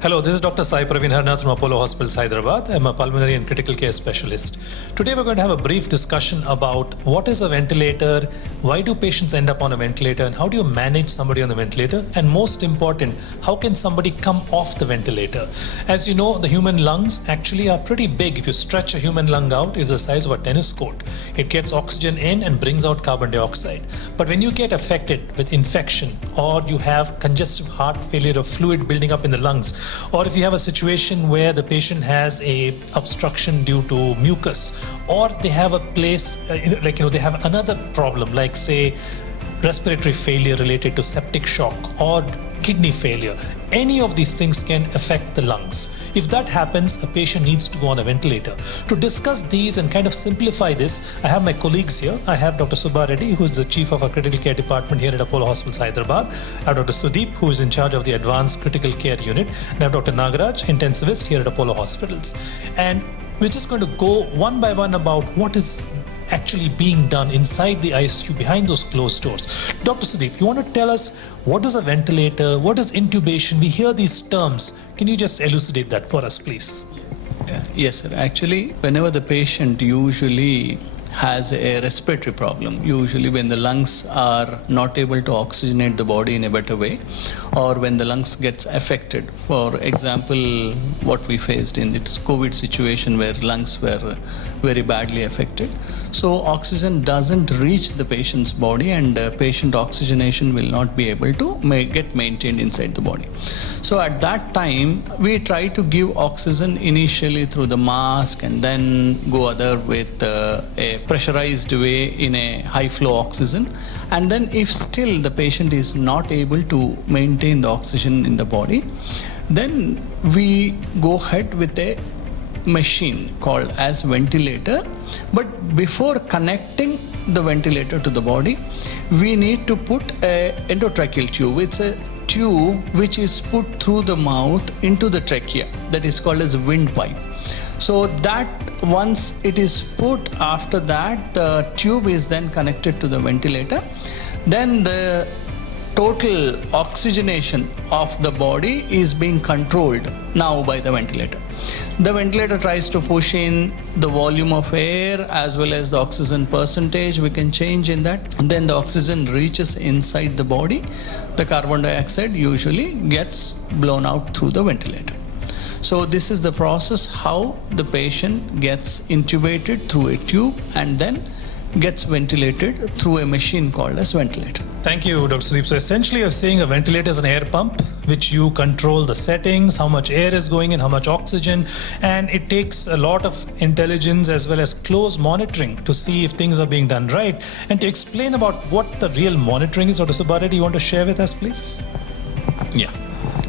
Hello, this is Dr. Sai Praveen Harnath from Apollo Hospital Hyderabad. I'm a pulmonary and critical care specialist. Today we're going to have a brief discussion about what is a ventilator, why do patients end up on a ventilator, and how do you manage somebody on the ventilator, and most important, how can somebody come off the ventilator? As you know, the human lungs actually are pretty big. If you stretch a human lung out, it's the size of a tennis court. It gets oxygen in and brings out carbon dioxide. But when you get affected with infection, or you have congestive heart failure or fluid building up in the lungs, or if you have a situation where the patient has a obstruction due to mucus, or they have a place they have another problem like say respiratory failure related to septic shock or kidney failure, any of these things can affect the lungs. If that happens, a patient needs to go on a ventilator. To discuss these and kind of simplify this, I have my colleagues here. I have Dr. Subba Reddy, who is the chief of our critical care department here at Apollo Hospital Hyderabad. I have Dr. Sudeep, who is in charge of the advanced critical care unit. And I have Dr. Nagaraj, intensivist here at Apollo Hospitals. And we're just going to go one by one about what is actually being done inside the ICU behind those closed doors. Dr. Sudeep, you want to tell us what is a ventilator, what is intubation? We hear these terms. Can you just elucidate that for us, please? Yes, sir. Actually, whenever the patient usually has a respiratory problem, usually when the lungs are not able to oxygenate the body in a better way, or when the lungs gets affected. For example, what we faced in this COVID situation where lungs were very badly affected. So oxygen doesn't reach the patient's body, and patient oxygenation will not be able to get maintained inside the body. So at that time, we try to give oxygen initially through the mask and then go other with a pressurized way in a high flow oxygen. And then if still the patient is not able to maintain the oxygen in the body, then we go ahead with a machine called as ventilator. But before connecting the ventilator to the body, we need to put a endotracheal tube. It's a tube which is put through the mouth into the trachea, that is called as windpipe. So that once it is put, after that the tube is then connected to the ventilator. Then the total oxygenation of the body is being controlled now by the ventilator. The ventilator tries to push in the volume of air as well as the oxygen percentage. We can change in that. And then the oxygen reaches inside the body. The carbon dioxide usually gets blown out through the ventilator. So this is the process how the patient gets intubated through a tube and then gets ventilated through a machine called as ventilator. Thank you, Dr. Sudeep. So essentially you're saying a ventilator is an air pump which you control the settings, how much air is going in, how much oxygen, and it takes a lot of intelligence as well as close monitoring to see if things are being done right. And to explain about what the real monitoring is, Dr. Subba Reddy, you want to share with us, please? Yeah.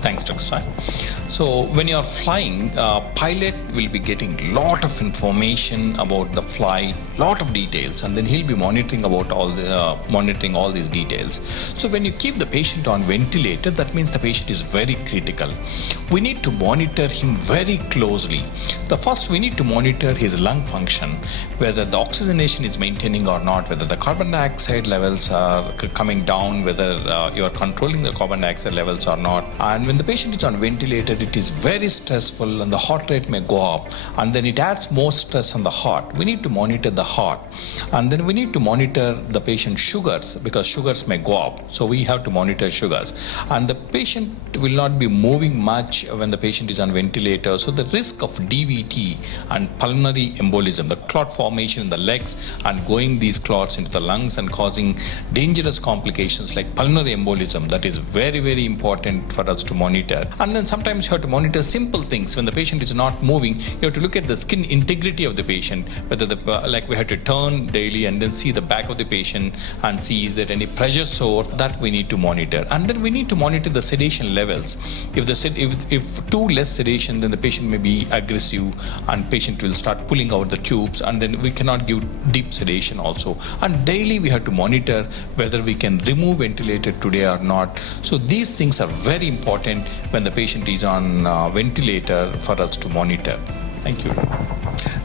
Thanks, Dr. Sai. So when you're flying, pilot will be getting lot of information about the flight, lot of details, and then he'll be monitoring about monitoring all these details. So when you keep the patient on ventilator, that means the patient is very critical. We need to monitor him very closely. The first, we need to monitor his lung function, whether the oxygenation is maintaining or not, whether the carbon dioxide levels are coming down, whether you are controlling the carbon dioxide levels or not. And when the patient is on ventilator, it is very stressful and the heart rate may go up, and then it adds more stress on the heart. We need to monitor the heart, and then we need to monitor the patient's sugars because sugars may go up. So we have to monitor sugars, and the patient will not be moving much when the patient is on ventilator. So the risk of DVT and pulmonary embolism, the clot formation in the legs and going these clots into the lungs and causing dangerous complications like pulmonary embolism, that is very, very important for us to monitor. And then sometimes you have to monitor simple things. When the patient is not moving, you have to look at the skin integrity of the patient, whether like we have to turn daily and then see the back of the patient and see is there any pressure sore, that we need to monitor. And then we need to monitor the sedation levels. If too less sedation, then the patient may be aggressive and patient will start pulling out the tubes, and then we cannot give deep sedation also. And daily we have to monitor whether we can remove ventilator today or not. So these things are very important when the patient is on ventilator for us to monitor. Thank you.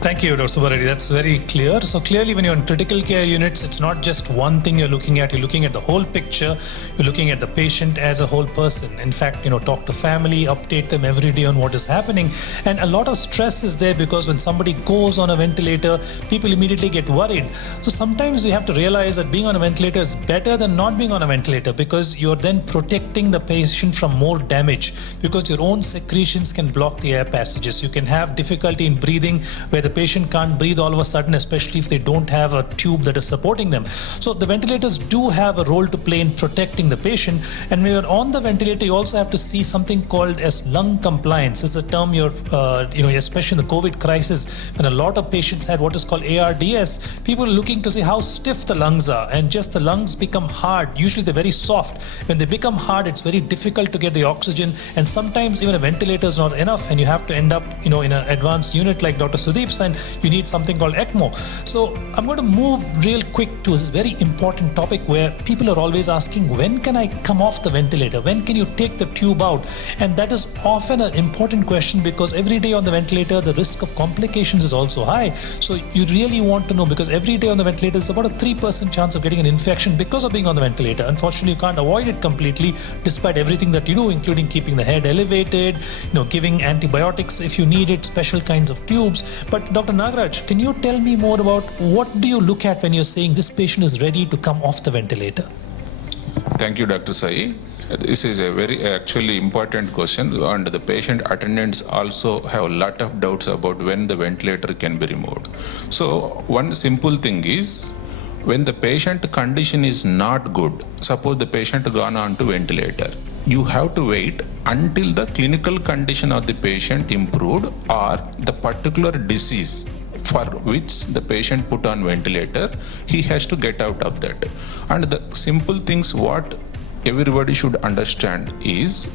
Thank you, Dr. Subbareddy. That's very clear. So clearly, when you're in critical care units, it's not just one thing you're looking at. You're looking at the whole picture. You're looking at the patient as a whole person. In fact, talk to family, update them every day on what is happening. And a lot of stress is there because when somebody goes on a ventilator, people immediately get worried. So sometimes we have to realize that being on a ventilator is better than not being on a ventilator, because you're then protecting the patient from more damage, because your own secretions can block the air passages. You can have difficulty in breathing where the patient can't breathe all of a sudden, especially if they don't have a tube that is supporting them. So the ventilators do have a role to play in protecting the patient. And when you're on the ventilator, you also have to see something called as lung compliance. It's a term especially in the COVID crisis, when a lot of patients had what is called ARDS, people are looking to see how stiff the lungs are, and just the lungs become hard. Usually they're very soft. When they become hard, it's very difficult to get the oxygen, and sometimes even a ventilator is not enough, and you have to end up in an advanced unit like Dr. Sudeep's, and you need something called ECMO. So I'm going to move real quick to this very important topic where people are always asking, when can I come off the ventilator? When can you take the tube out? And that is often an important question, because every day on the ventilator, the risk of complications is also high. So you really want to know, because every day on the ventilator is about a 3% chance of getting an infection because of being on the ventilator. Unfortunately, you can't avoid it completely despite everything that you do, including keeping the head elevated, giving antibiotics if you need it, special kinds of tubes. But Dr. Nagaraj, can you tell me more about what do you look at when you're saying this patient is ready to come off the ventilator? Thank you, Dr. Sai. This is a very actually important question, and the patient attendants also have a lot of doubts about when the ventilator can be removed. So one simple thing is, when the patient condition is not good, suppose the patient gone on to ventilator, you have to wait until the clinical condition of the patient improved, or the particular disease for which the patient put on ventilator, he has to get out of that. And the simple things what everybody should understand is,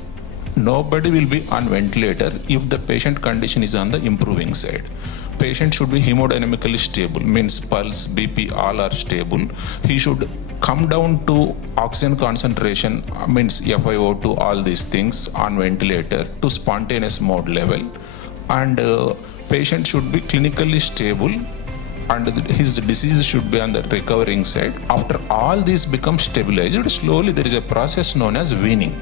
nobody will be on ventilator if the patient condition is on the improving side. Patient should be hemodynamically stable, means pulse, BP, all are stable. He should come down to oxygen concentration, means FiO2, all these things on ventilator to spontaneous mode level. And patient should be clinically stable, and his disease should be on the recovering side. After all this becomes stabilized, slowly there is a process known as weaning.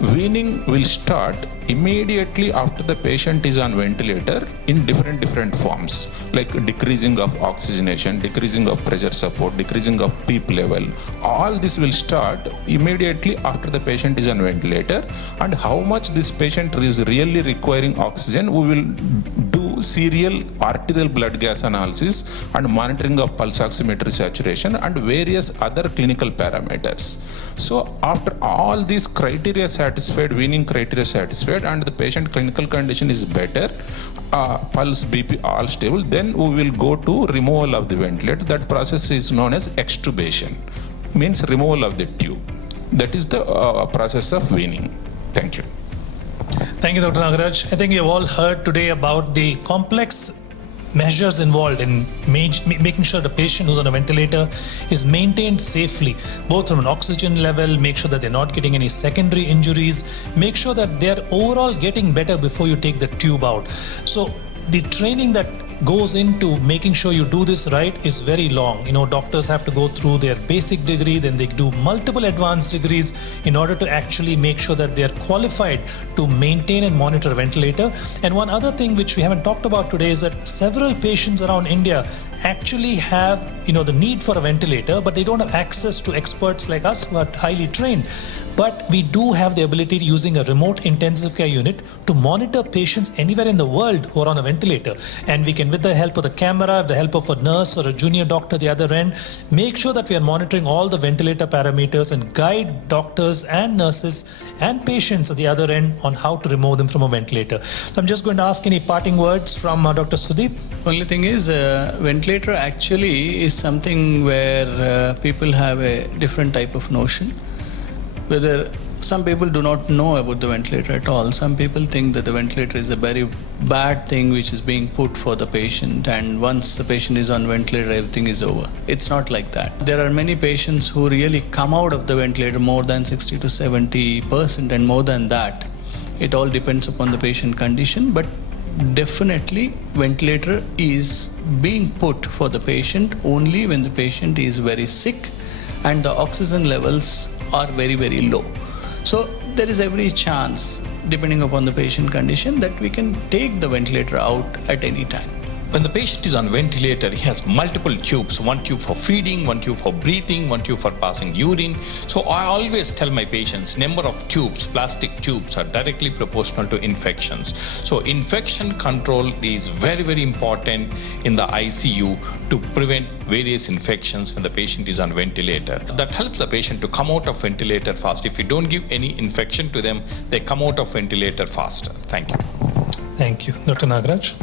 Weaning will start immediately after the patient is on ventilator in different forms, like decreasing of oxygenation, decreasing of pressure support, decreasing of PEEP level. All this will start immediately after the patient is on ventilator. And how much this patient is really requiring oxygen, we will do serial arterial blood gas analysis and monitoring of pulse oximetry saturation and various other clinical parameters. So after all these criteria satisfied, weaning criteria satisfied, and the patient clinical condition is better, pulse, BP all stable, then we will go to removal of the ventilator. That process is known as extubation, means removal of the tube. That is the process of weaning. Thank you. Thank you, Dr. Nagaraj. I think you've all heard today about the complex measures involved in making sure the patient who's on a ventilator is maintained safely, both from an oxygen level, make sure that they're not getting any secondary injuries, make sure that they're overall getting better before you take the tube out. So the training that goes into making sure you do this right is very long. Doctors have to go through their basic degree, then they do multiple advanced degrees in order to actually make sure that they are qualified to maintain and monitor a ventilator. And one other thing which we haven't talked about today is that several patients around India actually have the need for a ventilator, but they don't have access to experts like us who are highly trained. But we do have the ability, using a remote intensive care unit, to monitor patients anywhere in the world who are on a ventilator. And we can, with the help of the camera, the help of a nurse or a junior doctor at the other end, make sure that we are monitoring all the ventilator parameters and guide doctors and nurses and patients at the other end on how to remove them from a ventilator. So I'm just going to ask any parting words from Dr. Sudeep. Only thing is, ventilator actually is something where people have a different type of notion. Whether some people do not know about the ventilator at all. Some people think that the ventilator is a very bad thing which is being put for the patient, and once the patient is on ventilator, everything is over. It's not like that. There are many patients who really come out of the ventilator more than 60 to 70%, and more than that. It all depends upon the patient condition, but definitely ventilator is being put for the patient only when the patient is very sick and the oxygen levels are very, very low. So there is every chance, depending upon the patient condition, that we can take the ventilator out at any time. When the patient is on ventilator, he has multiple tubes, one tube for feeding, one tube for breathing, one tube for passing urine. So I always tell my patients, number of tubes, plastic tubes, are directly proportional to infections. So infection control is very, very important in the ICU to prevent various infections when the patient is on ventilator. That helps the patient to come out of ventilator fast. If you don't give any infection to them, they come out of ventilator faster. Thank you. Thank you. Dr. Nagaraj?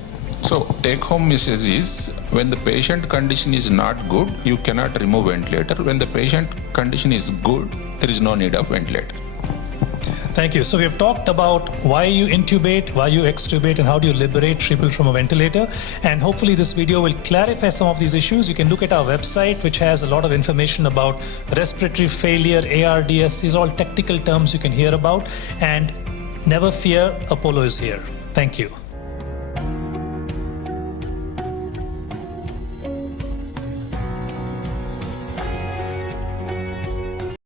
So take-home message is, when the patient condition is not good, you cannot remove ventilator. When the patient condition is good, there is no need of ventilator. Thank you. So we have talked about why you intubate, why you extubate, and how do you liberate people from a ventilator. And hopefully this video will clarify some of these issues. You can look at our website, which has a lot of information about respiratory failure, ARDS. These are all technical terms you can hear about. And never fear, Apollo is here. Thank you.